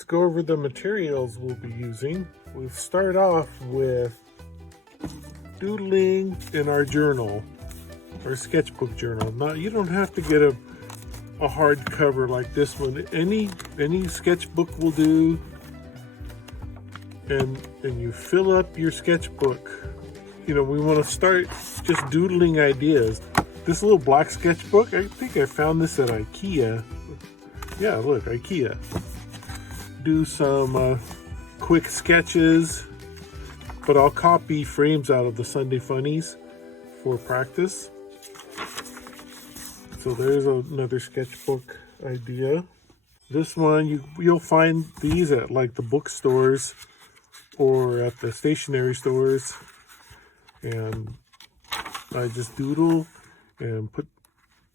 let's go over the materials we'll be using. We'll start off with doodling in our journal, our sketchbook journal. Now, you don't have to get a hardcover like this one. Any sketchbook will do. And you fill up your sketchbook. You know, we want to start just doodling ideas. This little black sketchbook, I think I found this at IKEA. Yeah, look, IKEA. Do some quick sketches, but I'll copy frames out of the Sunday Funnies for practice. So there's another sketchbook idea. This one, you'll find these at like the bookstores or at the stationery stores. And I just doodle and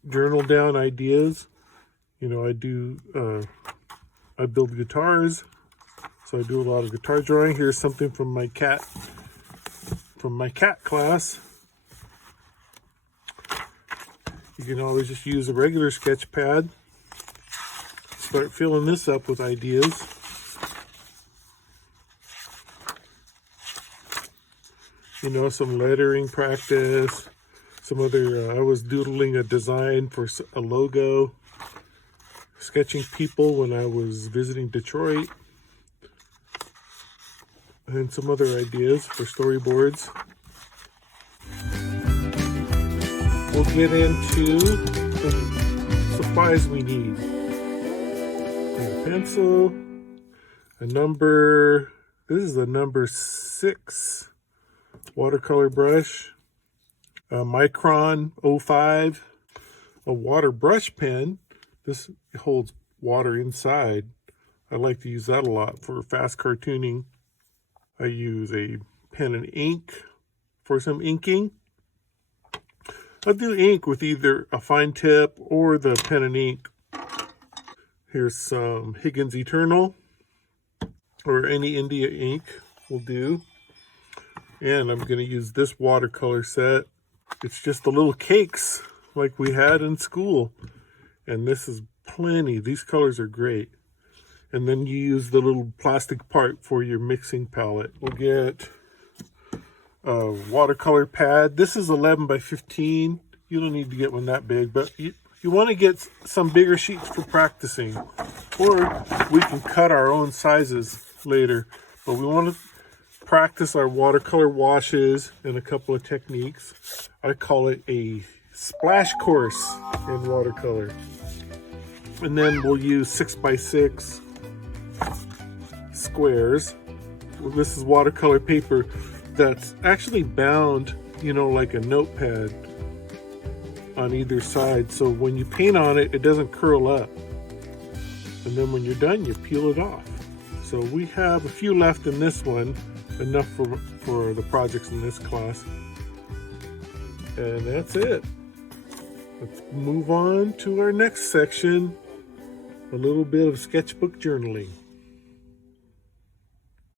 journal down ideas. You know, I build guitars, so I do a lot of guitar drawing. Here's something from my cat class. You can always just use a regular sketch pad. Start filling this up with ideas. You know, some lettering practice, some other, I was doodling a design for a logo, sketching people when I was visiting Detroit, and some other ideas for storyboards. We'll get into the supplies we need. A pencil, this is a number 6 watercolor brush, a Micron 05, a water brush pen. This holds water inside. I like to use that a lot for fast cartooning. I use a pen and ink for some inking. I do ink with either a fine tip or the pen and ink. Here's some Higgins Eternal or any India ink will do. And I'm going to use this watercolor set. It's just the little cakes like we had in school. And this is plenty. These colors are great. And then you use the little plastic part for your mixing palette. We'll get a watercolor pad. This is 11 by 15. You don't need to get one that big, but you want to get some bigger sheets for practicing. Or we can cut our own sizes later. But we want to practice our watercolor washes and a couple of techniques. I call it a splash course in watercolor. And then we'll use 6x6 squares. This is watercolor paper that's actually bound, you know, like a notepad on either side. So when you paint on it, it doesn't curl up. And then when you're done, you peel it off. So we have a few left in this one. Enough for the projects in this class. And that's it. Let's move on to our next section, a little bit of sketchbook journaling.